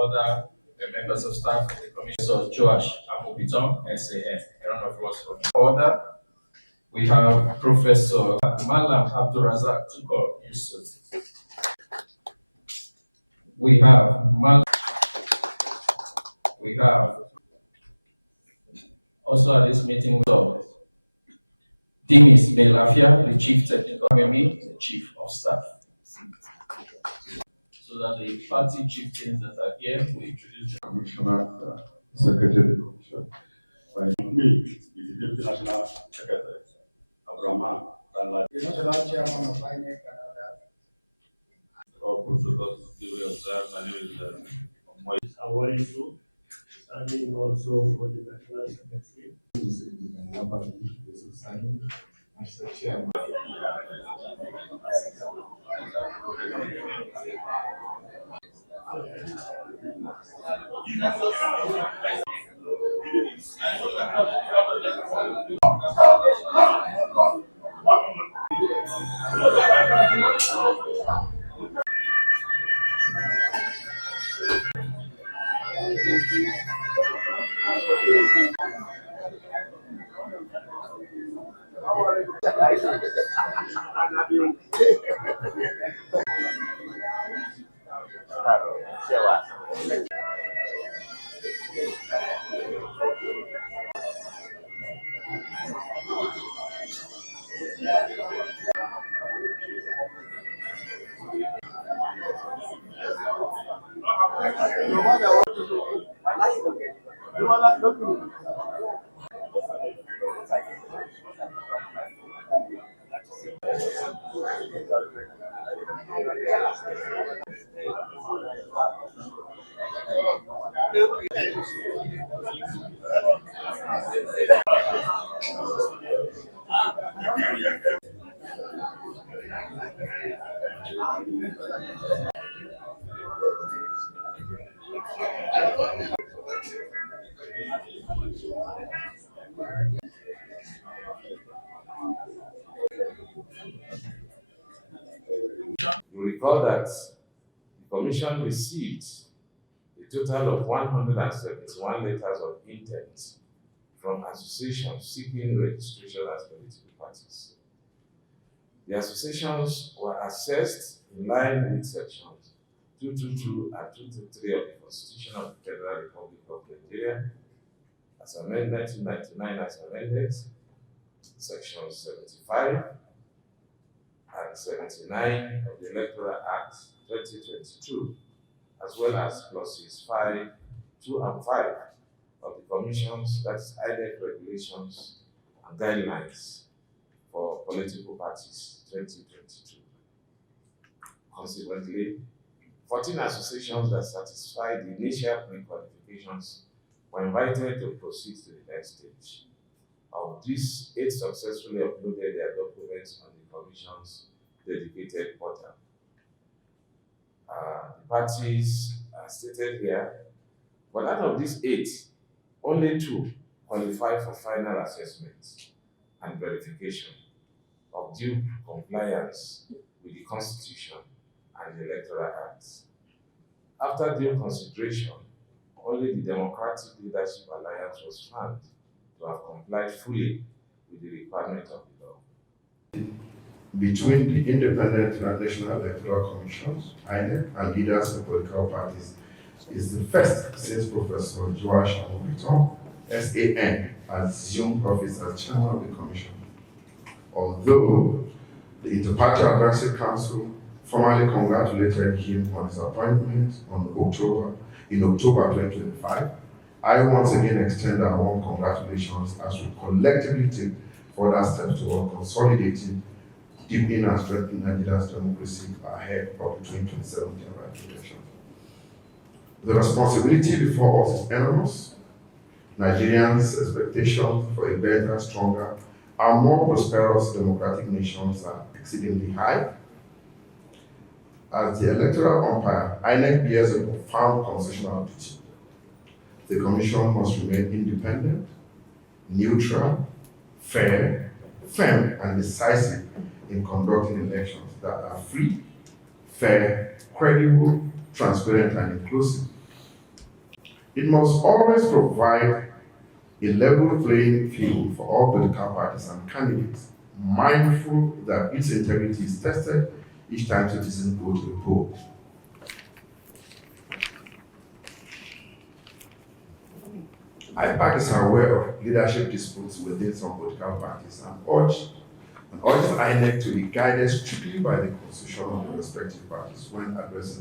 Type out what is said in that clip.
other members of staff of the commission. So Joash Amobiton, SAN. A round of applause for him. Order. We have Professor Malam Abdurazak Tuko Yusuf. We have also at this meeting with Dimis Belafia, the Chief Technical Memi, the Chief of Staff. So that the party chieftains that are here will introduce the Commissioner, Secretary of the Commission. By me, the Deputy National Secretary, Abraham, the National Chairman of INEC and others. All protocols duly observed. My name is Awaisu, standing also for the National Secretary. Mr. Chairman. You recall that the Commission received a total of 171 letters of intent from associations seeking registration as political parties. The associations were assessed in line with sections 222 and 223 of the Constitution of the Federal Republic of Nigeria, as amended 1999 as amended, sections 75 and 79 of the Electoral Act 2022, as well as clauses 5, 2 and 5 of the Commission's, that's INEC regulations and guidelines for political parties 2022. Consequently, 14 associations that satisfied the initial pre-qualifications were invited to proceed to the next stage. Of these, 8 successfully uploaded their documents on the Commission's dedicated portal. The parties are stated here, but out of these 8, only 2 qualify for final assessment and verification of due compliance with the Constitution and the Electoral Act. After due consideration, only the Democratic Leadership Alliance was found to have complied fully with the requirement of the law. Between the Independent National Electoral Commissions, INEC, and leaders of political parties is the first since Professor Joash Amobiton, SAN, assumed office as chairman of the commission. Although the Interparty Advisory Council formally congratulated him on his appointment in October 2025, I once again extend our warm congratulations as we collectively take further steps toward consolidating, deepening and strengthening Nigeria's democracy ahead of the 2027 general elections. The responsibility before us is enormous. Nigerians' expectations for a better, stronger, and more prosperous democratic nations are exceedingly high. As the electoral umpire, INEC bears a profound constitutional duty. The Commission must remain independent, neutral, fair, firm, and decisive in conducting elections that are free, fair, credible, transparent, and inclusive. It must always provide a level playing field for all political parties and candidates, mindful that its integrity is tested each time citizens go to the poll. IPAC is aware of leadership disputes within some political parties and urges INEC to be guided strictly by the constitution of the respective parties when addressing